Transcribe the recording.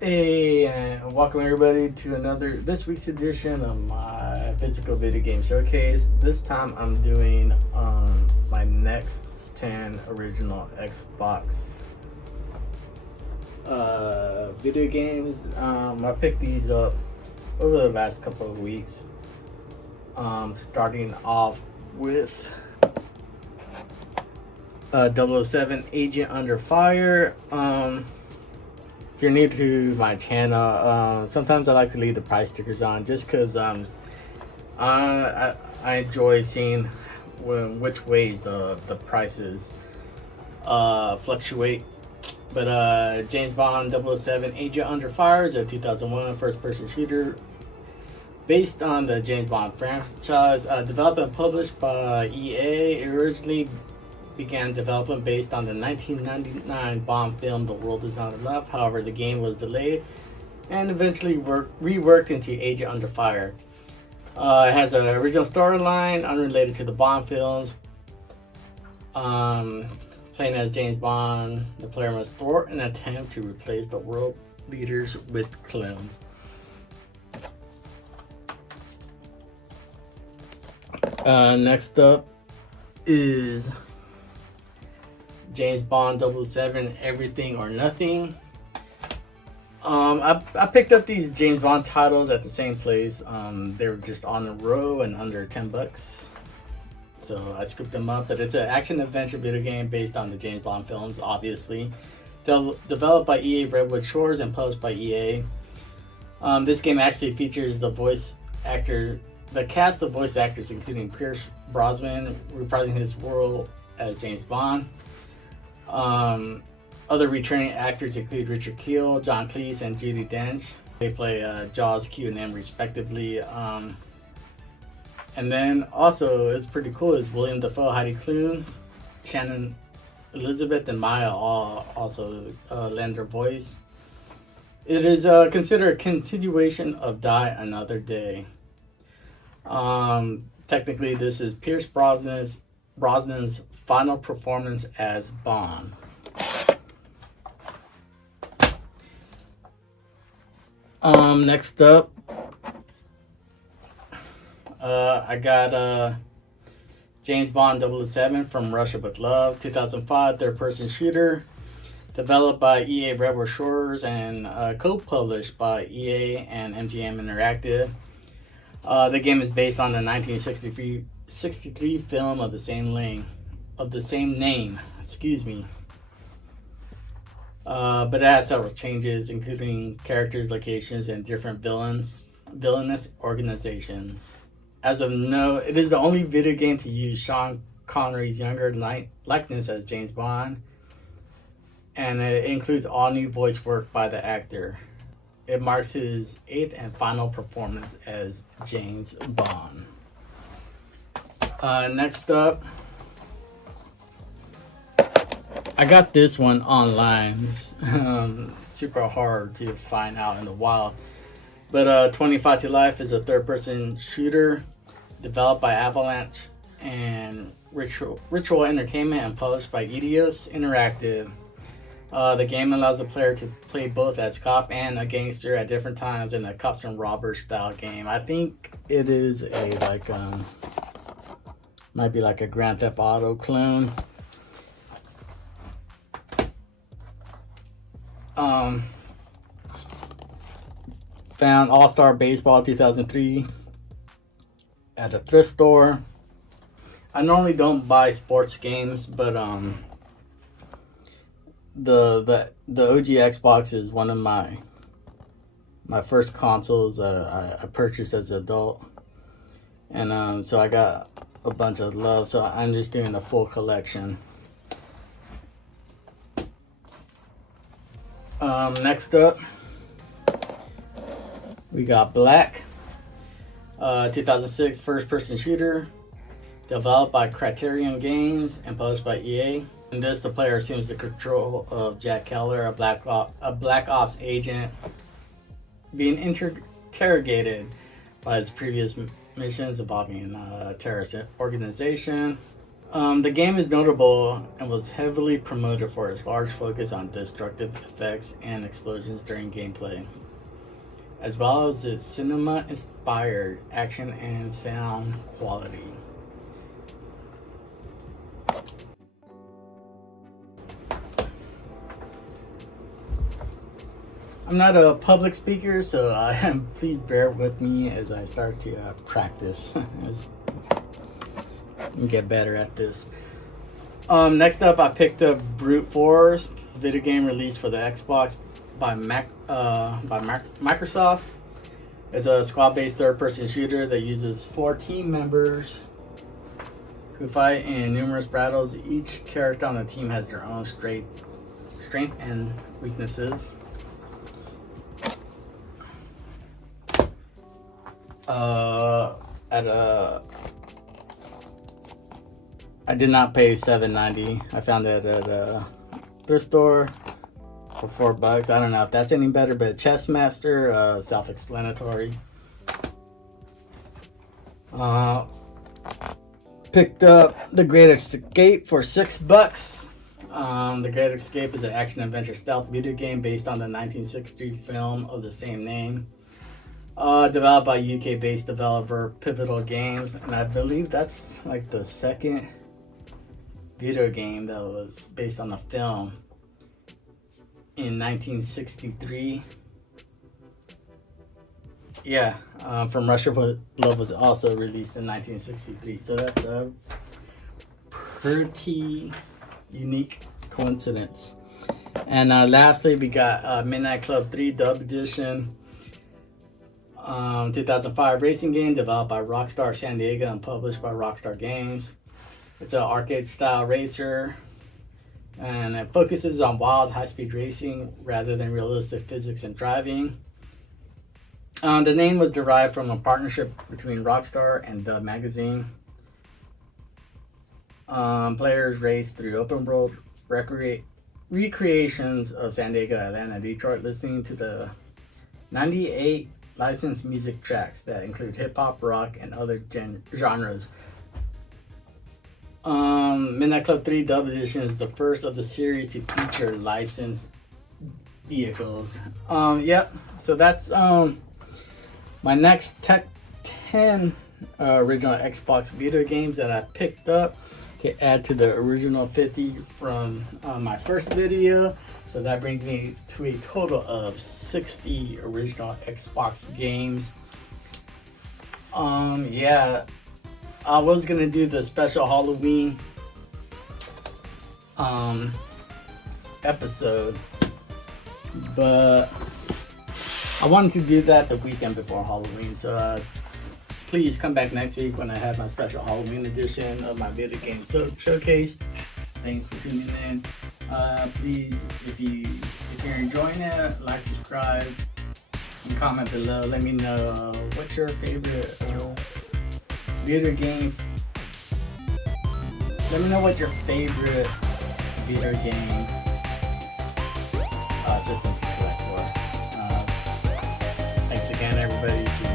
Hey, and welcome everybody to this week's edition of my physical video game showcase. This time I'm doing my next 10 original Xbox video games. I picked these up over the last couple of weeks. Starting off with 007 Agent Under Fire. If you're new to my channel, sometimes I like to leave the price stickers on just because I enjoy seeing which ways the prices fluctuate. But James Bond 007 Agent Under Fire is a 2001 first-person shooter based on the James Bond franchise, developed and published by EA. It originally began development based on the 1999 Bond film The World Is Not Enough. However, the game was delayed and eventually reworked into Agent Under Fire. It has an original storyline unrelated to the Bond films. Playing as James Bond, the player must thwart an attempt to replace the world leaders with clones. Next up is James Bond 007 Everything or Nothing. I picked up these James Bond titles at the same place. They were just on a row and under $10. So I scooped them up. But it's an action adventure video game based on the James Bond films, obviously. Developed by EA Redwood Shores and published by EA. This game actually features the cast of voice actors, including Pierce Brosnan reprising his role as James Bond. Other returning actors include Richard Kiel, John Cleese, and Judi Dench. They play Jaws, Q, and M respectively. And then also, it's pretty cool, is William Dafoe, Heidi Klum, Shannon Elizabeth, and Maya all also lend their voice. It is considered a continuation of Die Another Day. Technically, this is Pierce Brosnan's final performance as Bond. Next up, I got James Bond 007 From Russia With Love, 2005 third-person shooter, developed by EA Redwood Shores and co-published by EA and MGM Interactive. The game is based on the 1963 film of the same name. Excuse me. But it has several changes, including characters, locations, and different villainous organizations. As of note, it is the only video game to use Sean Connery's younger likeness as James Bond, and it includes all new voice work by the actor. It marks his 8th and final performance as James Bond. Next up, I got this one online. It's, super hard to find out in the wild. But 25 to Life is a third-person shooter developed by Avalanche and Ritual Entertainment and published by Eidos Interactive. The game allows the player to play both as cop and a gangster at different times in a cops and robbers style game. I think it is might be like a Grand Theft Auto clone. Found All-Star Baseball 2003 at a thrift store. I normally don't buy sports games, but the OG Xbox is one of my first consoles I purchased as an adult, and so I got a bunch of love. So I'm just doing the full collection. Next up, we got Black, 2006 first-person shooter, developed by Criterion Games and published by EA. In this, the player assumes the control of Jack Keller, a Black Ops agent, being interrogated by his previous missions involving a terrorist organization. The game is notable and was heavily promoted for its large focus on destructive effects and explosions during gameplay, as well as its cinema-inspired action and sound quality. I'm not a public speaker, so please bear with me as I start to practice and get better at this. Next up, I picked up Brute Force, video game released for the Xbox by Microsoft. It's a squad-based third-person shooter that uses 4 team members who fight in numerous battles. Each character on the team has their own strength and weaknesses. I did not pay $7.90. I found it at a thrift store for $4. I don't know if that's any better, but Chess Master, self-explanatory. Picked up The Great Escape for $6. The Great Escape is an action-adventure stealth video game based on the 1960 film of the same name. Developed by UK-based developer Pivotal Games, and I believe that's like the second video game that was based on the film in 1963. Yeah, From Russia with Love was also released in 1963, so that's a pretty unique coincidence. And lastly, we got Midnight Club 3 Dub Edition. 2005 racing game developed by Rockstar San Diego and published by Rockstar Games. It's an arcade style racer, and it focuses on wild high-speed racing rather than realistic physics and driving. The name was derived from a partnership between Rockstar and Dub Magazine. Players race through open world recreations of San Diego, Atlanta, Detroit, listening to the 98 licensed music tracks that include hip-hop, rock, and other genres. Midnight Club 3 Dub Edition is the first of the series to feature licensed vehicles. Yep, so that's my next 10 original Xbox video games that I picked up to add to the original 50 from my first video. So that brings me to a total of 60 original Xbox games. Yeah, I was gonna do the special Halloween episode, but I wanted to do that the weekend before Halloween. So please come back next week when I have my special Halloween edition of my video game showcase. Thanks for tuning in. Please, if you're enjoying it, like, subscribe, and comment below. Let me know what's your favorite video game. Let me know what your favorite video game system to collect for. Thanks again, everybody. See you.